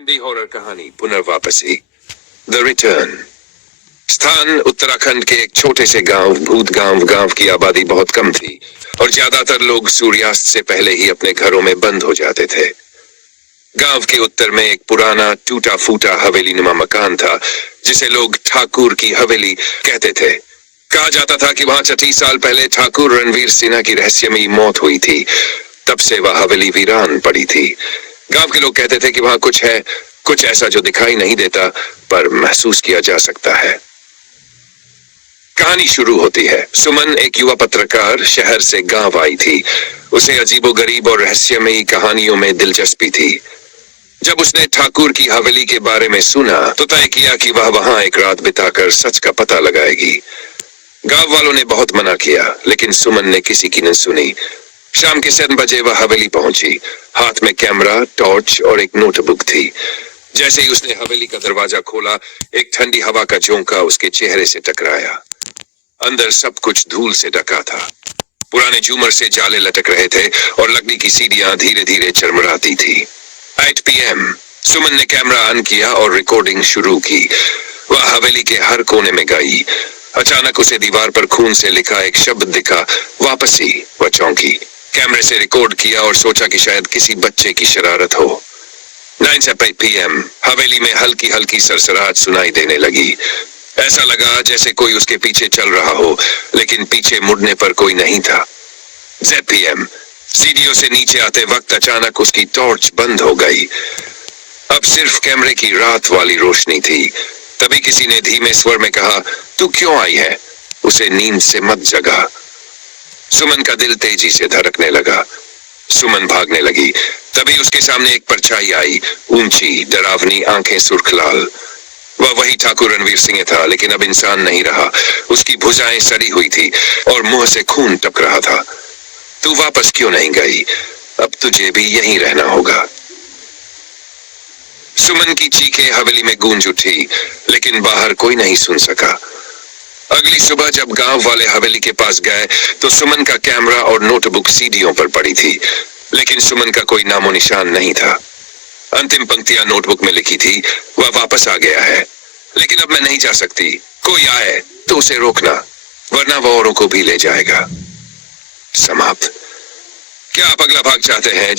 Hindi horror कहानी पुनर्वापसी, the return. स्थान उत्तराखंड के एक छोटे से गांव भूत गांव। गांव की आबादी बहुत कम थी और ज्यादातर लोग सूर्यास्त से पहले ही अपने घरों में बंद हो जाते थे। गांव के उत्तर में एक पुराना टूटा फूटा हवेली नुमा मकान था जिसे लोग ठाकुर की हवेली कहते थे। कहा जाता था कि वहां 30 साल पहले ठाकुर रणवीर सिन्हा की रहस्यमयी मौत हुई थी। तब से वह हवेली वीरान पड़ी थी। गांव के लोग कहते थे कि वहां कुछ है, कुछ ऐसा जो दिखाई नहीं देता पर महसूस किया जा सकता है। कहानी शुरू होती है। सुमन एक युवा पत्रकार शहर से गांव आई थी। उसे अजीबोगरीब और रहस्यमयी कहानियों में दिलचस्पी थी। जब उसने ठाकुर की हवेली के बारे में सुना तो तय किया कि वह वहां एक रात बिताकर सच का पता लगाएगी। गांव वालों ने बहुत मना किया लेकिन सुमन ने किसी की न सुनी। शाम के 7 बजे वह हवेली पहुंची। हाथ में कैमरा, टॉर्च और एक नोटबुक थी। जैसे ही उसने हवेली का दरवाजा खोला, एक ठंडी हवा का झोंका उसके चेहरे से टकराया। अंदर सब कुछ धूल से ढका था। पुराने झूमर से जाले लटक रहे थे और लकड़ी की सीढ़ियां धीरे धीरे चरमराती थी। 8 PM। सुमन ने कैमरा ऑन किया और रिकॉर्डिंग शुरू की। वह हवेली के हर कोने में गई। अचानक उसे दीवार पर खून से लिखा एक शब्द दिखा, वापसी। वह चौंकी, कैमरे से रिकॉर्ड किया और सोचा कि शायद किसी बच्चे की शरारत हो। 9 से 5 PM। हवेली में हल्की हल्की सरसराहट सुनाई देने लगी। ऐसा लगा जैसे कोई उसके पीछे चल रहा हो, लेकिन पीछे मुड़ने पर कोई नहीं था। 10 PM। सीढ़ियों से नीचे आते वक्त अचानक उसकी टॉर्च बंद हो गई। अब सिर्फ कैमरे की रात वाली रोशनी थी। तभी किसी ने धीमे स्वर में कहा, तू क्यों आई है? उसे नींद से मत जगा। सुमन का दिल तेजी से धड़कने लगा। सुमन भागने लगी। तभी उसके सामने एक परछाई आई, ऊंची, डरावनी, आंखें सुर्ख लाल। वह वही ठाकुर रणवीर सिंह था, लेकिन अब इंसान नहीं रहा। उसकी भुजाएं सड़ी हुई थी और मुंह से खून टपक रहा था। तू वापस क्यों नहीं गई? अब तुझे भी यहीं रहना होगा। सुमन की चीखें हवेली में गूंज उठी, लेकिन बाहर कोई नहीं सुन सका। अगली सुबह जब गांव वाले हवेली के पास गए तो सुमन का कैमरा और नोटबुक सीढ़ियों पर पड़ी थी, लेकिन सुमन का कोई नामो निशान नहीं था। अंतिम पंक्तियां नोटबुक में लिखी थी, वह वापस आ गया है, लेकिन अब मैं नहीं जा सकती। कोई आए तो उसे रोकना, वरना वह औरों को भी ले जाएगा। समाप्त। क्या आप अगला भाग चाहते हैं?